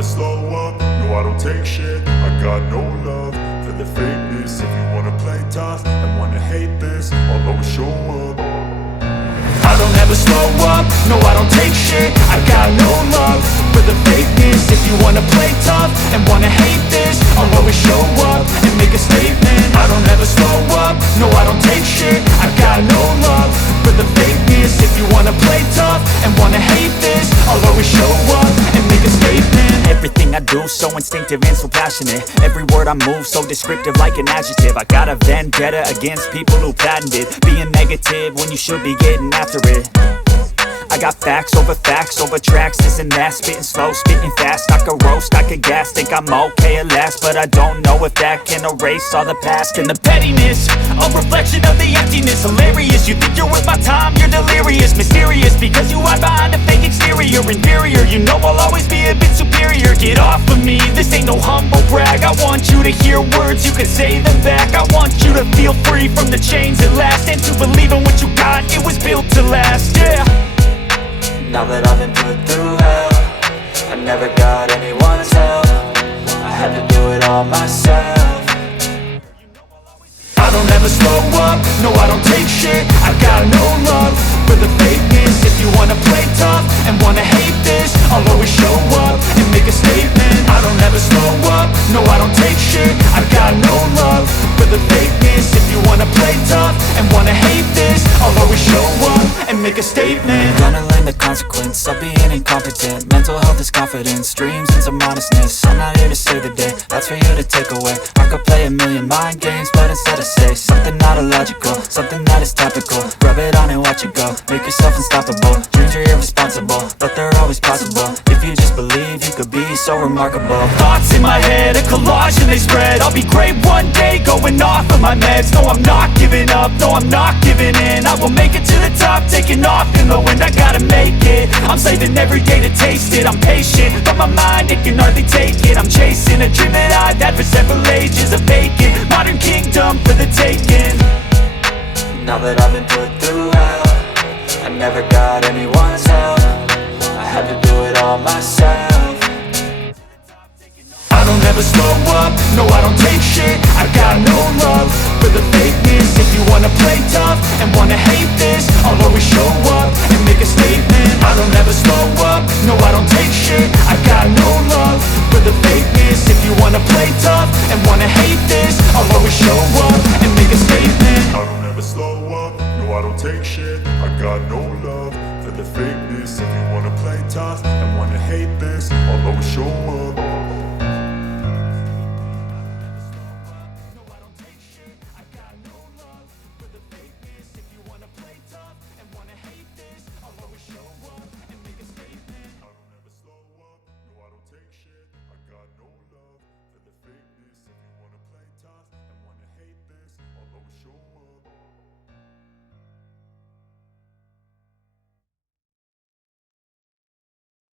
never slow up, no I don't take shit. I got no love for the fakeness. If you wanna play tough and wanna hate this, I'll always show up. I don't ever slow up, no I don't take shit. I got no love for the fakeness. If you wanna play tough and wanna hate this, I'll always show up and make a statement. I don't ever slow up, no I don't take shit. I got no love for the fakeness. If you wanna play tough and wanna hate this, I'll always show up and make a statement. Everything I do so instinctive and so passionate. Every word I move so descriptive like an adjective. I got a vendetta against people who patented being negative when you should be getting after it. I got facts over tracks, this and that. Spitting slow, spitting fast. I could roast, I could gas. Think I'm okay at last, but I don't know if that can erase all the past. And the pettiness, a reflection of the emptiness. Hilarious, you think you're worth my time, you're delirious. Mysterious, because you hide behind a fake exterior. Inferior, you know I'll always be a bit superior. Get off of me, this ain't no humble brag. I want you to hear words, you can say them back. I want you to feel free from the chains at last, and to believe in what you got, it was built to last, yeah. Now that I've been put through hell, I never got anyone's help. I had to do it all myself. I don't ever slow up, no I don't take shit. I got no love for the fakeness. If you wanna play tough and wanna hate this, I'll always show up and make a statement. I don't ever slow up, no I don't take shit. I got no love for the fakeness. If you wanna play tough and wanna hate this, I'll always show up and make a statement. Gonna learn the consequence of being incompetent. Mental health is confidence, dreams and some modestness. I'm not here to save the day, that's for you to take away. I could play a million mind games, but instead I say something not illogical, something that is topical. Rub it on and watch it go, make yourself unstoppable. Dreams are irresponsible, but they're always possible. If you just believe, you could be so remarkable. Thoughts in my head, a collage and they spread. I'll be great one day, going off of my meds. No, I'm not giving up, no, I'm not giving in. I will make it to the top, taking off in the wind. I gotta make it, I'm saving every day to taste it. I'm patient, but my mind, it can hardly take it. I'm chasing a dream that I've had for several ages. A vacant, modern kingdom for the taking. Now that I've been put through hell, I never got anyone's help. I had to do it all myself. I don't ever slow up, no I don't take shit. I got no love for the fakeness. If you wanna play tough and wanna hate this, I'll always show up and make a statement. I don't ever slow up, no I don't take